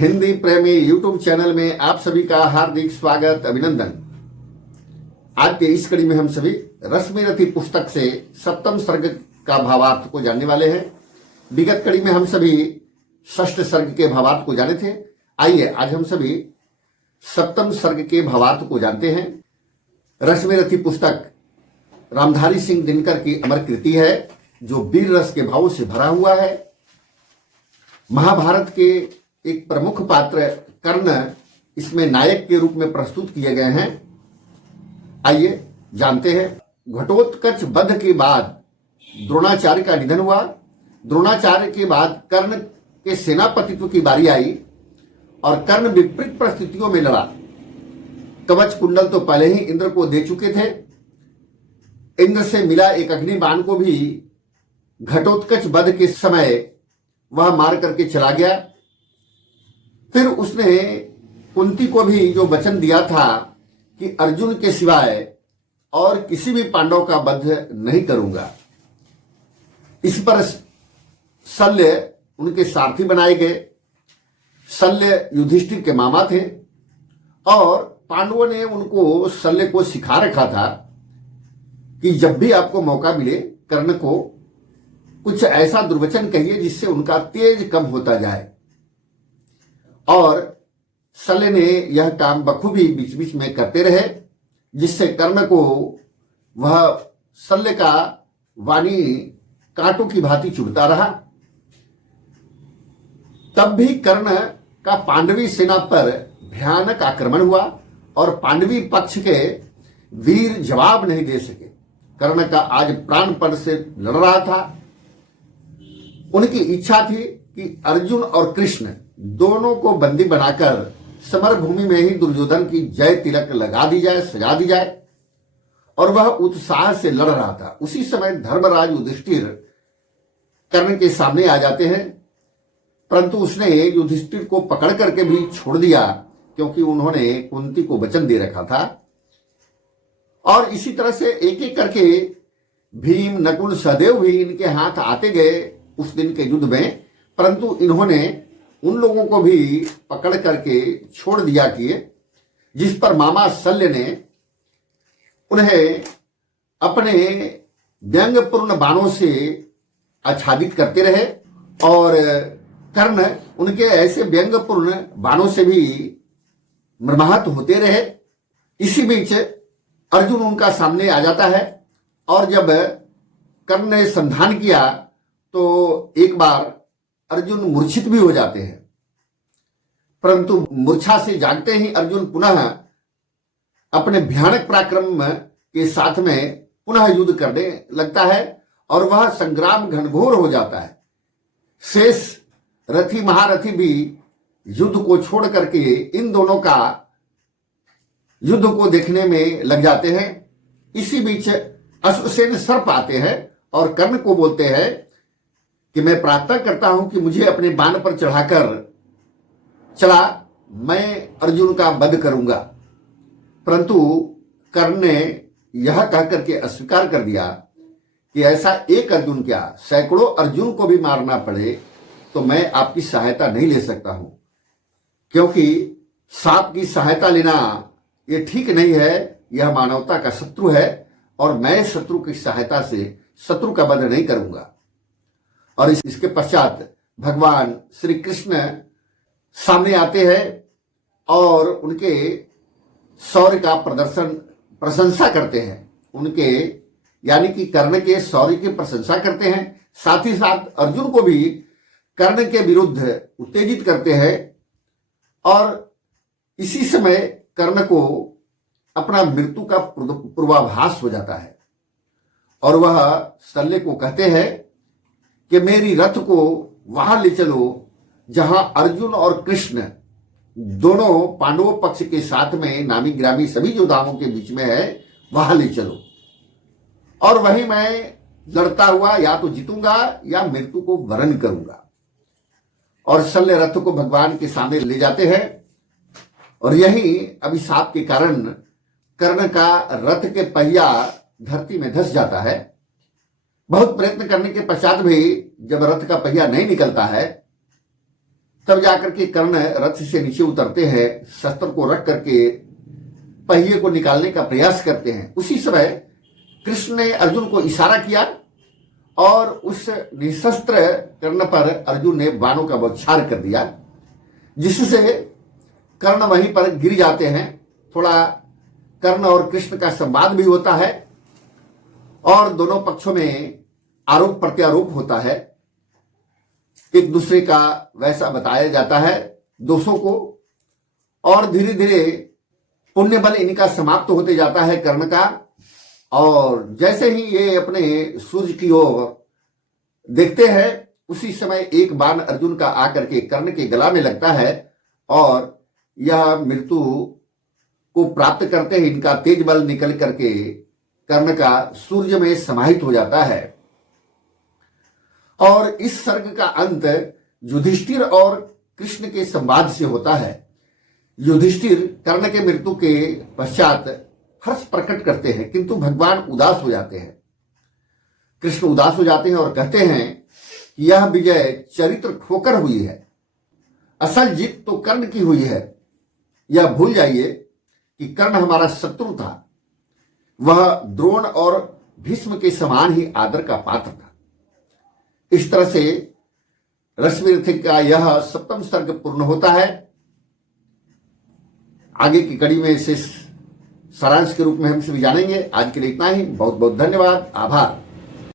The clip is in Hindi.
हिंदी प्रेमी यूट्यूब चैनल में आप सभी का हार्दिक स्वागत अभिनंदन। आज के इस कड़ी में हम सभी रश्मिरथी पुस्तक से सप्तम सर्ग का भावार्थ को जानने वाले हैं। विगत कड़ी में हम सभी षष्ठ सर्ग के भावार्थ को जाने थे। आइए आज हम सभी सप्तम सर्ग के भावार्थ को जानते हैं। रश्मिरथी पुस्तक रामधारी सिंह दिनकर की अमर कृति है जो वीर रस के भावों से भरा हुआ है। महाभारत के एक प्रमुख पात्र कर्ण इसमें नायक के रूप में प्रस्तुत किए गए हैं। आइए जानते हैं। घटोत्कच वध के बाद द्रोणाचार्य का निधन हुआ। द्रोणाचार्य के बाद कर्ण के सेनापतित्व की बारी आई और कर्ण विपरीत परिस्थितियों में लड़ा। कवच कुंडल तो पहले ही इंद्र को दे चुके थे। इंद्र से मिला एक अग्निबाण को भी घटोत्कच वध के समय वह मार करके चला गया। फिर उसने कुंती को भी जो वचन दिया था कि अर्जुन के सिवाय और किसी भी पांडव का वध नहीं करूंगा। इस पर शल्य उनके सारथी बनाए गए। शल्य युधिष्ठिर के मामा थे और पांडवों ने उनको शल्य को सिखा रखा था कि जब भी आपको मौका मिले कर्ण को कुछ ऐसा दुर्वचन कहिए जिससे उनका तेज कम होता जाए। और शल्य ने यह काम बखूबी बीच बीच में करते रहे जिससे कर्ण को वह शल्य का वाणी कांटों की भांति चुभता रहा। तब भी कर्ण का पांडवी सेना पर भयानक आक्रमण हुआ और पांडवी पक्ष के वीर जवाब नहीं दे सके। कर्ण का आज प्राणपण से लड़ रहा था। उनकी इच्छा थी कि अर्जुन और कृष्ण दोनों को बंदी बनाकर समर भूमि में ही दुर्योधन की जय तिलक लगा दी जाए, सजा दी जाए। और वह उत्साह से लड़ रहा था। उसी समय धर्मराज युधिष्ठिर कर्ण के सामने आ जाते हैं, परंतु उसने युधिष्ठिर को पकड़ करके भी छोड़ दिया क्योंकि उन्होंने कुंती को वचन दे रखा था। और इसी तरह से एक एक करके भीम, नकुल, सहदेव भी इनके हाथ आते गए उस दिन के युद्ध में, परंतु इन्होंने उन लोगों को भी पकड़ करके छोड़ दिया किए, जिस पर मामा शल्य ने उन्हें अपने व्यंग्यपूर्ण बाणों से आच्छादित करते रहे और कर्ण उनके ऐसे व्यंग्यपूर्ण बाणों से भी मर्माहत होते रहे। इसी बीच अर्जुन उनका सामने आ जाता है और जब कर्ण ने संधान किया तो एक बार अर्जुन मूर्छित भी हो जाते हैं, परंतु मूर्छा से जागते ही अर्जुन पुनः अपने भयानक पराक्रम के साथ में पुनः युद्ध करने लगता है और वह संग्राम घनघोर हो जाता है। शेष रथी महारथी भी युद्ध को छोड़ करके इन दोनों का युद्ध को देखने में लग जाते हैं। इसी बीच अश्वसेन सर्प आते हैं और कर्ण को बोलते हैं कि मैं प्रार्थना करता हूं कि मुझे अपने बाण पर चढ़ाकर चला, मैं अर्जुन का वध करूंगा। परंतु कर्ण ने यह कहकर के अस्वीकार कर दिया कि ऐसा एक अर्जुन क्या, सैकड़ों अर्जुन को भी मारना पड़े तो मैं आपकी सहायता नहीं ले सकता हूं, क्योंकि सांप की सहायता लेना ये ठीक नहीं है। यह मानवता का शत्रु है और मैं शत्रु की सहायता से शत्रु का वध नहीं करूंगा। और इसके पश्चात भगवान श्री कृष्ण सामने आते हैं और उनके शौर्य का प्रशंसा करते हैं। उनके यानी कि कर्ण के शौर्य की प्रशंसा करते हैं। साथ ही साथ अर्जुन को भी कर्ण के विरुद्ध उत्तेजित करते हैं और इसी समय कर्ण को अपना मृत्यु का पूर्वाभास हो जाता है और वह शल्य को कहते हैं कि मेरी रथ को वहां ले चलो जहां अर्जुन और कृष्ण दोनों पांडवों पक्ष के साथ में नामी ग्रामी सभी योद्धाओं के बीच में है, वहां ले चलो और वहीं मैं लड़ता हुआ या तो जीतूंगा या मृत्यु को वरण करूंगा। और शल्य रथ को भगवान के सामने ले जाते हैं और यही अभिशाप के कारण कर्ण का रथ के पहिया धरती में धंस जाता है। बहुत प्रयत्न करने के पश्चात भी जब रथ का पहिया नहीं निकलता है तब जाकर के कर्ण रथ से नीचे उतरते हैं, शस्त्र को रख करके पहिए को निकालने का प्रयास करते हैं। उसी समय कृष्ण ने अर्जुन को इशारा किया और उस निशस्त्र कर्ण पर अर्जुन ने बाणों का बौछार कर दिया, जिससे कर्ण वहीं पर गिर जाते हैं। थोड़ा कर्ण और कृष्ण का संवाद भी होता है और दोनों पक्षों में आरोप प्रत्यारोप होता है। एक दूसरे का वैसा बताया जाता है दोषों को, और धीरे धीरे पुण्य बल इनका समाप्त होते जाता है कर्ण का। और जैसे ही ये अपने सूर्य की ओर देखते हैं, उसी समय एक बाण अर्जुन का आकर के कर्ण के गला में लगता है और यह मृत्यु को प्राप्त करते हैं। इनका तेज बल निकल करके कर्ण का सूर्य में समाहित हो जाता है। और इस सर्ग का अंत युधिष्ठिर और कृष्ण के संवाद से होता है। युधिष्ठिर कर्ण के मृत्यु के पश्चात हर्ष प्रकट करते हैं, किंतु भगवान उदास हो जाते हैं। कृष्ण उदास हो जाते हैं और कहते हैं कि यह विजय चरित्र खोकर हुई है, असल जीत तो कर्ण की हुई है। यह भूल जाइए कि कर्ण हमारा शत्रु था, वह द्रोण और भीष्म के समान ही आदर का पात्र था। इस तरह से रश्मिरथ का यह 7वां सर्ग पूर्ण होता है। आगे की कड़ी में इसे सारांश के रूप में हम सभी जानेंगे। आज के लिए इतना ही। बहुत बहुत धन्यवाद, आभार।